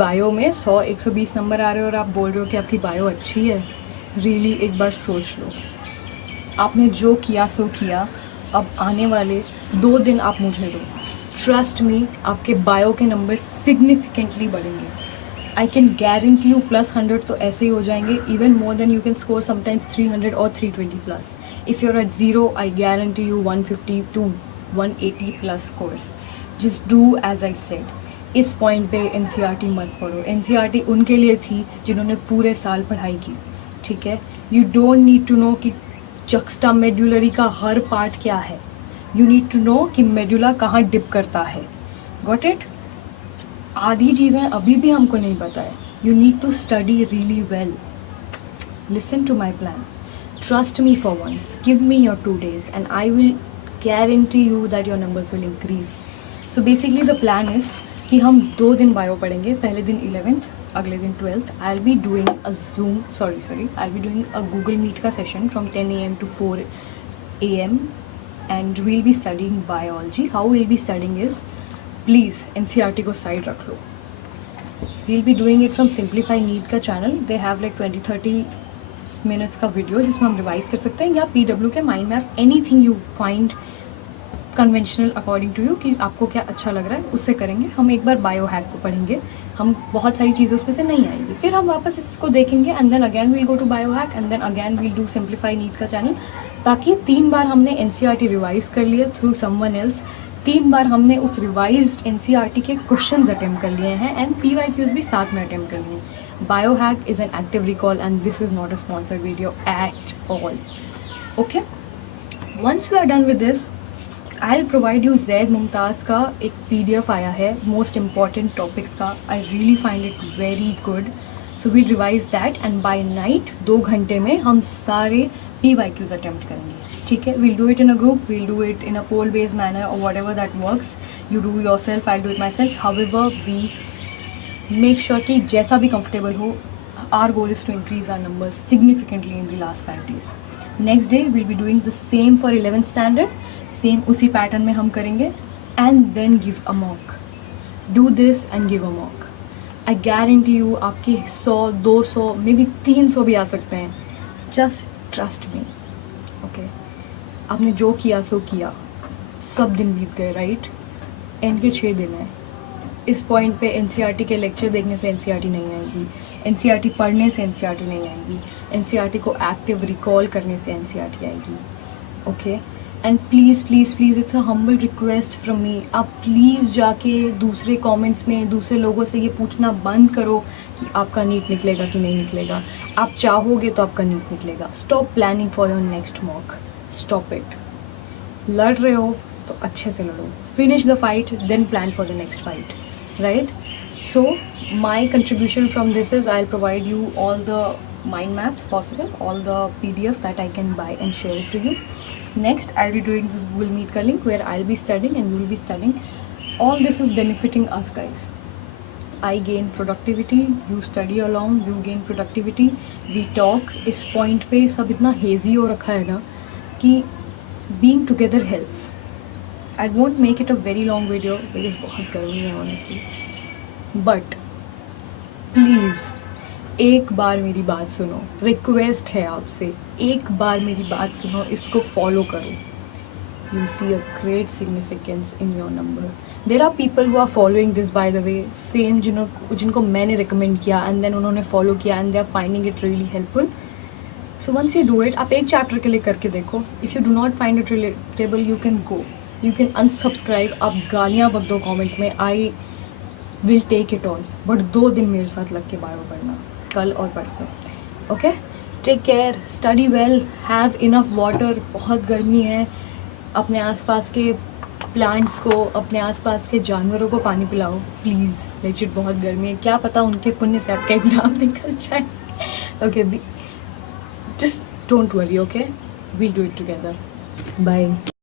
Bio में 100-120 number आ रहे हो और आप बोल रहे हो कि आपकी बायो अच्छी है, रियली एक बार सोच लो। आपने जो किया सो किया, अब आने वाले 2 दिन आप मुझे दो, ट्रस्ट मी, आपके बायो के नंबर सिग्निफिकेंटली बढ़ेंगे। आई कैन गारंटी यू +100 तो ऐसे ही हो जाएंगे, even more than you can score sometimes 300 और 320 plus. If you are at 0, I guarantee you 150 to 180 plus scores. Just do as I said. इस पॉइंट पे एनसीईआरटी मत पढ़ो। एनसीईआरटी उनके लिए थी जिन्होंने पूरे साल पढ़ाई की, ठीक है। You don't need to know कि जक्स्टा मेडुलरी का हर पार्ट क्या है। यू नीड टू नो कि मेडुला कहाँ डिप करता है। Got it? आधी चीज़ें अभी भी हमको नहीं पता है। You need to study really well. Listen to my plan, trust me for once, give me your 2 days and I will guarantee you that your numbers will increase. So basically the plan is कि हम 2 दिन bio पढ़ेंगे, पहले दिन 11th, अगले दिन 12th. I'll be doing a Zoom, I'll be doing a Google Meet का session from 10 AM to 4 AM and we'll be studying biology. How we'll be studying is, please NCERT को side रख लो. We'll be doing it from Simplify NEET का channel. They have like 20-30 minutes का video जिसमें हम revise कर सकते हैं, या PW के mind map, anything you find conventional according to you कि आपको क्या अच्छा लग रहा है उससे करेंगे। हम एक बार बायो हैक को पढ़ेंगे, हम बहुत सारी चीज़ें उसमें से नहीं आएंगी, फिर हम वापस इसको देखेंगे and then again we'll go to bio hack and then again we'll do simplify NEET का चैनल, ताकि 3 बार हमने एनसीईआरटी रिवाइज कर लिए थ्रू समवन एल्स, 3 बार हमने उस रिवाइज्ड एनसीईआरटी के क्वेश्चंस अटेम्प्ट कर लिए हैं एंड PYQs भी साथ में अटेम्प्ट कर लिए हैं। Bio hack is an active recall and this is not a sponsored video at all. Okay, once we are done with this, I'll provide you Zaid Mumtaz का एक PDF आया है मोस्ट इम्पॉर्टेंट टॉपिक्स का। I really find it very good, so we revise that and by night 2 घंटे में हम सारे PYQs attempt करेंगे, ठीक है। We'll do it in a group, we'll do it in a poll based manner और whatever that works. You do yourself, I do it myself, however we make sure कि जैसा भी comfortable हो। Our goal is to increase our numbers significantly in the last 5 days. Next day we'll be doing the same for 11th standard, same उसी pattern में हम करेंगे and then give a mock. Do this and give a mock. I guarantee you आपके 100, 200, may be 300 भी आ सकते हैं। Just trust me, okay. आपने जो किया सो किया, सब दिन बीत गए, राइट। एंड के 6 दिन है। इस पॉइंट पे एनसीईआरटी के लेक्चर देखने से एनसीईआरटी नहीं आएगी, एनसीईआरटी पढ़ने से एनसीईआरटी नहीं आएगी, एनसीईआरटी को एक्टिव रिकॉल करने से एनसीईआरटी आएगी, okay. And please please please, it's a humble request from me, आप प्लीज़ जाके दूसरे कमेंट्स में दूसरे लोगों से ये पूछना बंद करो कि आपका नीट निकलेगा कि नहीं निकलेगा। आप चाहोगे तो आपका नीट निकलेगा। Stop planning for your next mock, stop it. लड़ रहे हो तो अच्छे से लड़ो, finish the fight then plan for the next fight, right. So my contribution from this is I provide you all the mind maps possible, all the PDF that I can buy and share it to you. Next, I'll be doing this Google Meet ka link where I'll be studying and you will be studying. All this is benefiting us guys. I gain productivity, you study along, you gain productivity, we talk. इस point पे सब इतना hazy हो रखा है ना कि being together helps. I won't make it a very long video because बहुत गर्मी है honestly. But please एक बार मेरी बात सुनो, रिक्वेस्ट है आपसे, एक बार मेरी बात सुनो, इसको फॉलो करो। You see a great significance in your number. There are people who are following this by the way, same जिनको मैंने रिकमेंड किया एंड देन उन्होंने फॉलो किया and they are finding it really helpful. So once you do it, आप एक chapter के लिए करके देखो। If you do not find it relatable, you can go, you can unsubscribe. आप गालियाँ बक दो कॉमेंट में, आई will take it all, but 2 दिन मेरे साथ लग के बायो पढ़ना, कल और परसों, okay. Take care, study well, have enough water. बहुत गर्मी है, अपने आसपास के प्लांट्स को, अपने आसपास के जानवरों को पानी पिलाओ प्लीज़। लेजिट बहुत गर्मी है, क्या पता उनके पुण्य से आपका एग्ज़ाम निकल जाए, okay. Just don't worry, okay, we'll do it together. Bye.